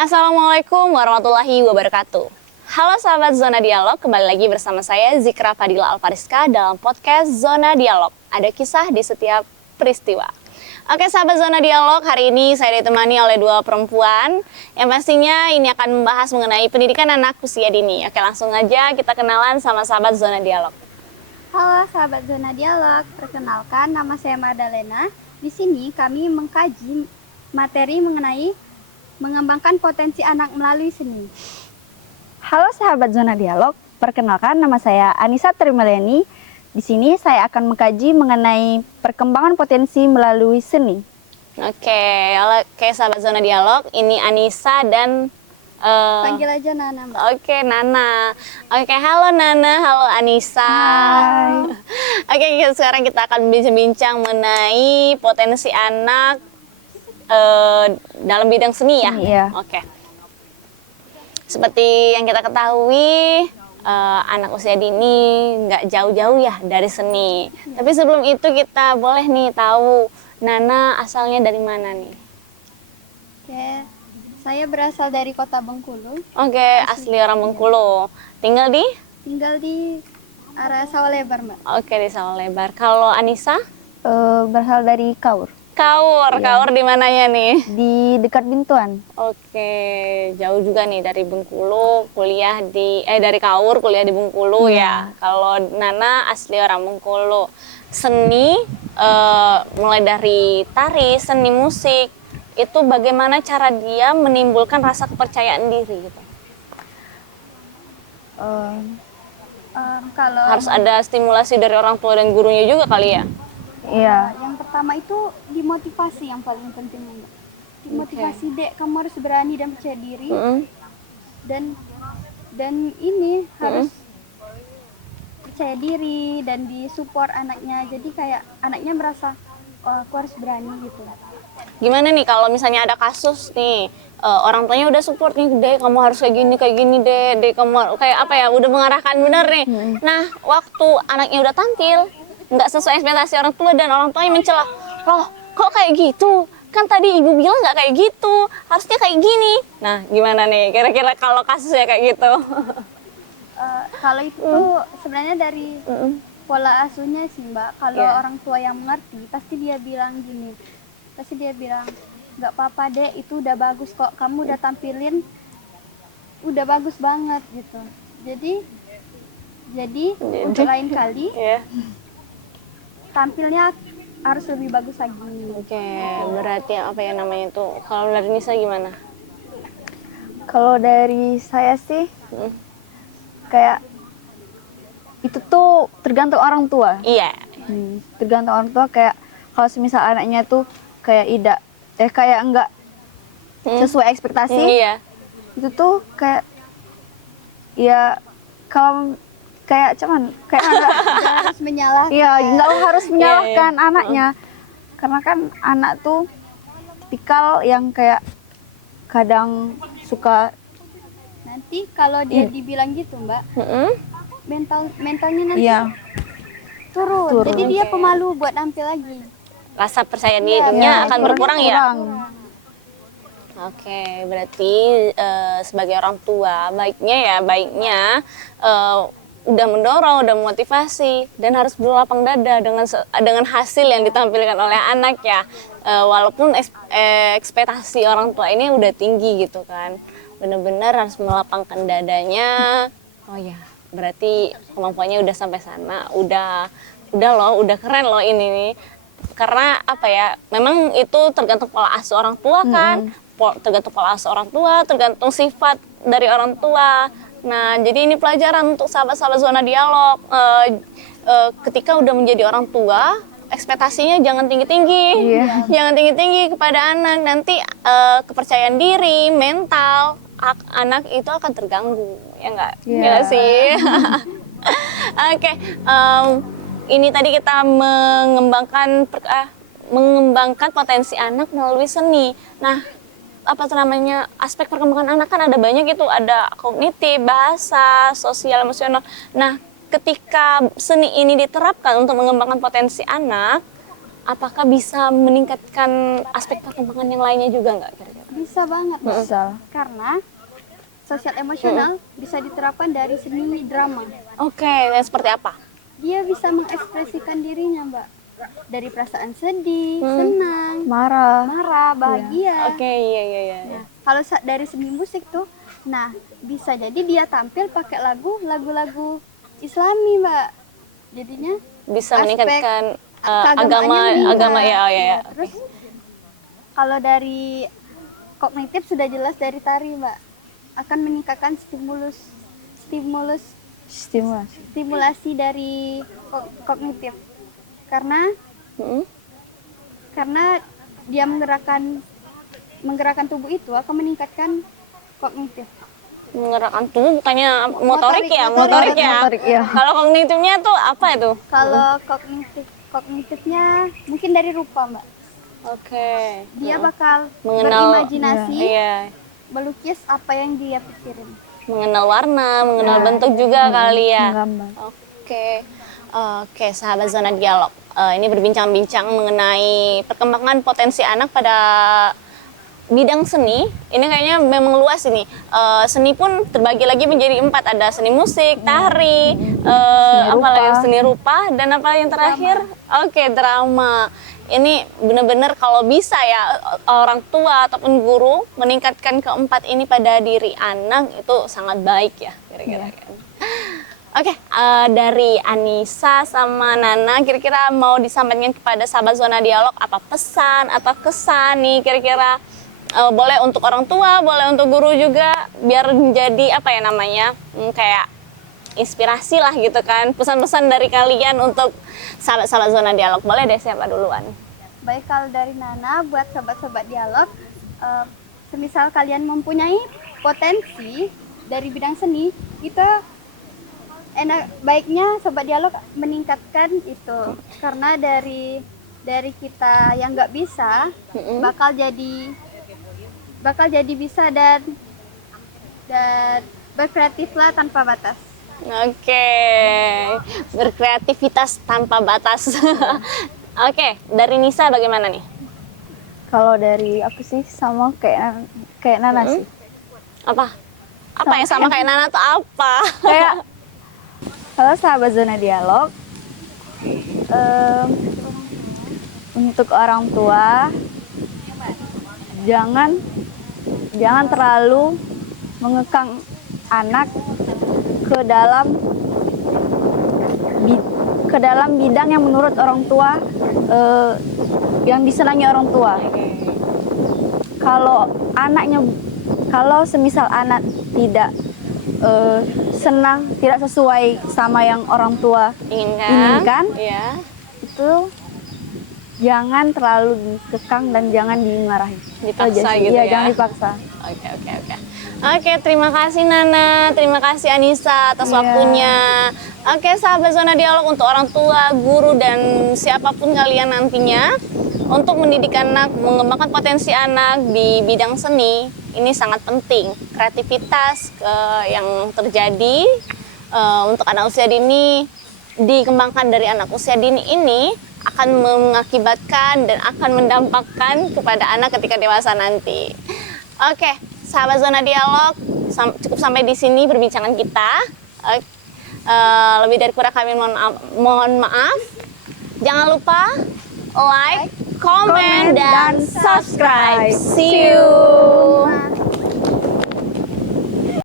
Assalamualaikum warahmatullahi wabarakatuh. Halo sahabat Zona Dialog, kembali lagi bersama saya Zikra Fadila Alfariska dalam podcast Zona Dialog. Ada kisah di setiap peristiwa. Oke sahabat Zona Dialog, hari ini saya ditemani oleh dua perempuan yang pastinya ini akan membahas mengenai pendidikan anak usia dini. Oke, langsung aja kita kenalan sama sahabat Zona Dialog. Halo sahabat Zona Dialog, perkenalkan nama saya Madalena. Di sini kami mengkaji materi mengenai mengembangkan potensi anak melalui seni. Halo sahabat Zona Dialog, perkenalkan nama saya Anissa Trimeleni. Di sini saya akan mengkaji mengenai perkembangan potensi melalui seni. Oke, sahabat Zona Dialog, ini Anissa dan Panggil aja Nana, Mbak. Oke, Nana. Oke, halo Nana, halo Anissa. Hai. Oke, sekarang kita akan bincang-bincang mengenai potensi anak dalam bidang seni ya. Iya. Oke. Seperti yang kita ketahui, anak usia dini nggak jauh-jauh ya dari seni. Tapi sebelum itu kita boleh nih tahu Nana asalnya dari mana nih? Oke, saya berasal dari kota Bengkulu, Oke, asli orang Bengkulu. Tinggal di? tinggal di area Sawah Lebar, Mbak. Oke, di Sawah Lebar. Kalau Anissa? Berasal dari Kaur, Kaur di mananya nih? di dekat Bintuan. Oke, jauh juga nih dari Bengkulu, kuliah dari Kaur, kuliah di Bengkulu ya. Kalau Nana asli orang Bengkulu. Seni, mulai dari tari, seni musik, itu bagaimana cara dia menimbulkan rasa kepercayaan diri gitu? Kalau Harus ada stimulasi dari orang tua dan gurunya juga kali ya? Iya. yang pertama itu dimotivasi yang paling penting, Mbak. Dimotivasi, Dek, kamu harus berani dan percaya diri. Dan ini harus percaya diri dan disupport anaknya. Jadi kayak anaknya merasa, oh, aku harus berani gitu. Gimana nih kalau misalnya ada kasus nih, orang tuanya udah support nih, Dek kamu harus kayak gini Dek kamu kayak apa ya, udah mengarahkan bener nih. Nah, waktu anaknya udah tampil nggak sesuai ekspektasi orang tua dan orang tuanya mencela, loh kok kayak gitu, kan tadi ibu bilang nggak kayak gitu, harusnya kayak gini. Nah, gimana nih kira-kira kalau kasusnya kayak gitu? Kalau itu tuh sebenarnya dari pola asuhnya sih, Mbak. Kalau orang tua yang mengerti, pasti dia bilang gini. Pasti dia bilang, nggak apa-apa, Dek, itu udah bagus kok. Kamu udah tampilin, udah bagus banget gitu. Jadi untuk lain kali tampilnya harus lebih bagus lagi. Oke, berarti apa ya namanya itu? Kalau dari Nisa gimana? Kalau dari saya sih, kayak itu tuh tergantung orang tua. Iya. Tergantung orang tua, kayak kalau semisal anaknya tuh kayak kayak enggak sesuai ekspektasi, Iya. itu tuh kayak ya kalau kayak cuman kayak Nggak harus menyalahkan. iya nggak harus menyalahkan anaknya, karena kan anak tuh tipikal yang kayak kadang suka Nanti kalau dia dibilang gitu, Mbak, mentalnya nanti iya turun. Jadi dia pemalu buat tampil lagi. Rasa percaya dirinya akan berkurang ya? kurang. Oke, berarti sebagai orang tua baiknya udah mendorong, udah memotivasi dan harus berlapang dada dengan hasil yang ditampilkan oleh anak ya. Walaupun ekspektasi orang tua ini udah tinggi gitu kan. Benar-benar harus melapangkan dadanya. Oh ya, berarti kemampuannya udah sampai sana, udah keren loh ini nih. Karena apa ya, memang itu tergantung pola asuh orang tua kan, tergantung pola asuh orang tua, tergantung sifat dari orang tua. Nah, jadi ini pelajaran untuk sahabat-sahabat Zona Dialog. Ketika udah menjadi orang tua, ekspektasinya jangan tinggi-tinggi, jangan tinggi-tinggi kepada anak. Nanti kepercayaan diri, mental anak itu akan terganggu, ya nggak? Ya nggak sih? Oke. Ini tadi kita mengembangkan potensi anak melalui seni. Nah, apa tuh namanya, aspek perkembangan anak kan ada banyak itu, ada kognitif, bahasa, sosial, emosional. Nah, ketika seni ini diterapkan untuk mengembangkan potensi anak, apakah bisa meningkatkan aspek perkembangan yang lainnya juga nggak kira-kira? Bisa banget, Mbak. Bisa. Karena sosial emosional bisa diterapkan dari seni drama. Oke, dan seperti apa? Dia bisa mengekspresikan dirinya, Mbak. Dari perasaan sedih, senang, Marah. marah, bahagia. Oke, iya, iya, iya. Nah, kalau dari seni musik tuh, nah bisa jadi dia tampil pakai lagu-lagu Islami, Mbak. Jadinya Bisa aspek meningkatkan keagamaannya agama meningkat. ya, oh, ya, ya. Terus kalau dari kognitif sudah jelas dari tari, Mbak, akan meningkatkan stimulasi dari kognitif. Karena Mm-mm. dia menggerakkan tubuh itu akan meningkatkan kognitif. Menggerakkan tubuh bukannya motorik ya, Motorik, motorik, ya. Kalau kognitifnya tuh apa itu? Kalau kognitifnya mungkin dari rupa, Mbak. Oke. Dia bakal Mengenal- berimajinasi, Iya. melukis apa yang dia pikirin. Mengenal warna, mengenal bentuk juga kali ya. Menggambar. Oke. Oke, sahabat Zona Dialog. Ini berbincang-bincang mengenai perkembangan potensi anak pada bidang seni. Ini kayaknya memang luas ini. Seni pun terbagi lagi menjadi 4. Ada seni musik, tari, apa lagi, seni rupa, dan apa yang terakhir? Oke, drama. Ini benar-benar kalau bisa ya orang tua ataupun guru meningkatkan keempat ini pada diri anak itu sangat baik ya kira-kira. Oke, dari Anissa sama Nana, kira-kira mau disampaikan kepada sahabat Zona Dialog apa pesan atau kesan nih kira-kira? Boleh untuk orang tua, boleh untuk guru juga, biar menjadi apa ya namanya, kayak inspirasi lah gitu kan. Pesan-pesan dari kalian untuk sahabat-sahabat Zona Dialog. Boleh deh, siapa duluan? Baik, kalau dari Nana buat sobat-sobat dialog, semisal kalian mempunyai potensi dari bidang seni, kita baiknya sobat dialog meningkatkan itu, karena dari kita yang nggak bisa bakal jadi bisa dan berkreatiflah tanpa batas. Oke, berkreativitas tanpa batas. Oke, dari Nisa bagaimana nih? Kalau dari aku sih sama kayak Nana sih. Apa? Apa yang sama kayak Nana tuh apa? Kayak kalau sahabat Zona Dialog, untuk orang tua jangan terlalu mengekang anak ke dalam bidang yang menurut orang tua yang disenangi orang tua. Kalau semisal anak tidak senang, tidak sesuai sama yang orang tua inginkan, Iya. itu jangan terlalu dikekang dan jangan dimarahi. Dipaksa gitu Iya, ya. jangan dipaksa. Oke. Oke, terima kasih Nana, terima kasih Anissa atas waktunya. Oke, sahabat Zona Dialog, untuk orang tua, guru, dan siapapun kalian nantinya, untuk mendidik anak, mengembangkan potensi anak di bidang seni, ini sangat penting. Kreativitas yang terjadi untuk anak usia dini, dikembangkan dari anak usia dini ini, akan mengakibatkan dan akan mendampakkan kepada anak ketika dewasa nanti. Oke, sahabat Zona Dialog, cukup sampai di sini perbincangan kita. Lebih dari kurang kami mohon maaf. Jangan lupa like, comment, dan subscribe. See you.